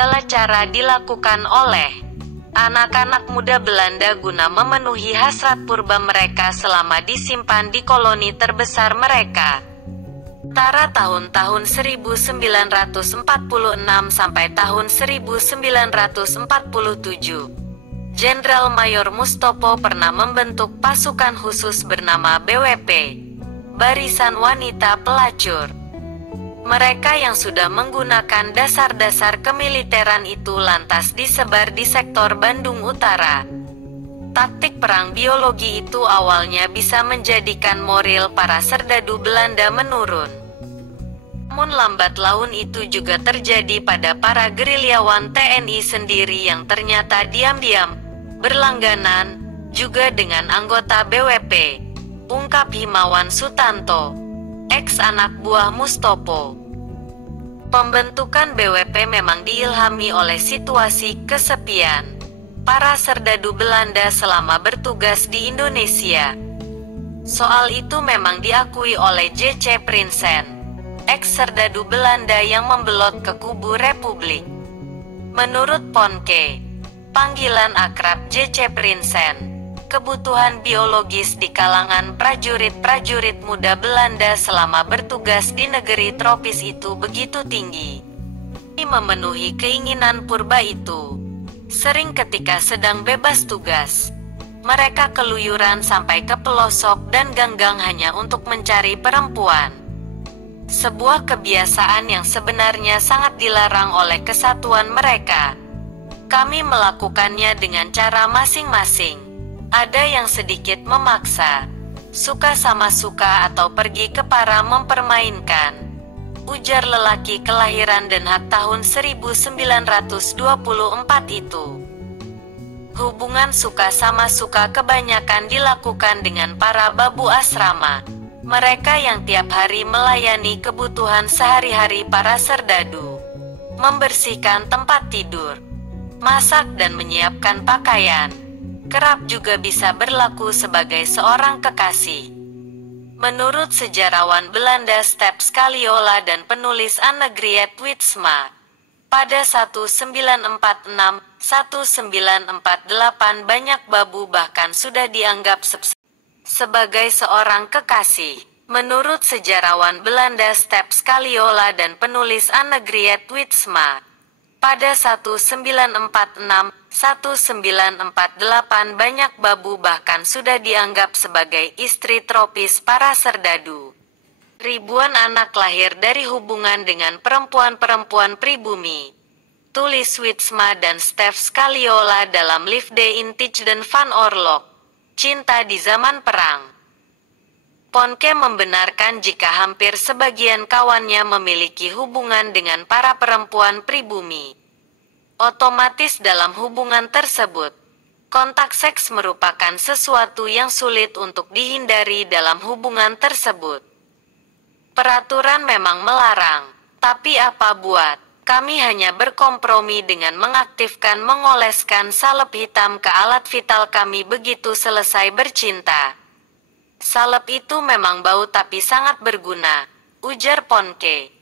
Segala cara dilakukan oleh anak-anak muda Belanda guna memenuhi hasrat purba mereka selama disimpan di koloni terbesar mereka. Antara tahun-tahun 1946 sampai tahun 1947, Jenderal Mayor Mustopo pernah membentuk pasukan khusus bernama BWP, Barisan Wanita Pelacur. Mereka yang sudah menggunakan dasar-dasar kemiliteran itu lantas disebar di sektor Bandung Utara. Taktik perang biologi itu awalnya bisa menjadikan moral para serdadu Belanda menurun. Namun lambat laun itu juga terjadi pada para gerilyawan TNI sendiri yang ternyata diam-diam berlangganan juga dengan anggota BWP, ungkap Himawan Sutanto, ex anak buah Mustopo. Pembentukan BWP memang diilhami oleh situasi kesepian para serdadu Belanda selama bertugas di Indonesia. Soal itu memang diakui oleh J.C. Prinsen, ex-serdadu Belanda yang membelot ke kubu Republik. Menurut Ponke, panggilan akrab J.C. Prinsen, kebutuhan biologis di kalangan prajurit-prajurit muda Belanda selama bertugas di negeri tropis itu begitu tinggi. Memenuhi keinginan purba itu. Sering ketika sedang bebas tugas, mereka keluyuran sampai ke pelosok dan ganggang hanya untuk mencari perempuan. Sebuah kebiasaan yang sebenarnya sangat dilarang oleh kesatuan mereka. Kami melakukannya dengan cara masing-masing. Ada yang sedikit memaksa, suka sama suka atau pergi ke para mempermainkan, ujar lelaki kelahiran Den Haag tahun 1924 itu. Hubungan suka sama suka kebanyakan dilakukan dengan para babu asrama, mereka yang tiap hari melayani kebutuhan sehari-hari para serdadu, membersihkan tempat tidur, masak dan menyiapkan pakaian. Kerap juga bisa berlaku sebagai seorang kekasih. Menurut sejarawan Belanda Step Scaliola dan penulis Annegriet Witsma, pada 1946-1948 banyak babu bahkan sudah dianggap sebagai seorang kekasih. Menurut sejarawan Belanda Step Scaliola dan penulis Annegriet Witsma, pada 1946-1948 banyak babu bahkan sudah dianggap sebagai istri tropis para serdadu. Ribuan anak lahir dari hubungan dengan perempuan-perempuan pribumi. Tulis Witsma dan Stef Scaliola dalam Liefde in Tijden van Oorlog, Cinta di Zaman Perang. Ponke membenarkan jika hampir sebagian kawannya memiliki hubungan dengan para perempuan pribumi. Otomatis dalam hubungan tersebut, kontak seks merupakan sesuatu yang sulit untuk dihindari dalam hubungan tersebut. Peraturan memang melarang, tapi apa buat, kami hanya berkompromi dengan mengaktifkan mengoleskan salep hitam ke alat vital kami begitu selesai bercinta. Salep itu memang bau tapi sangat berguna, ujar Ponke.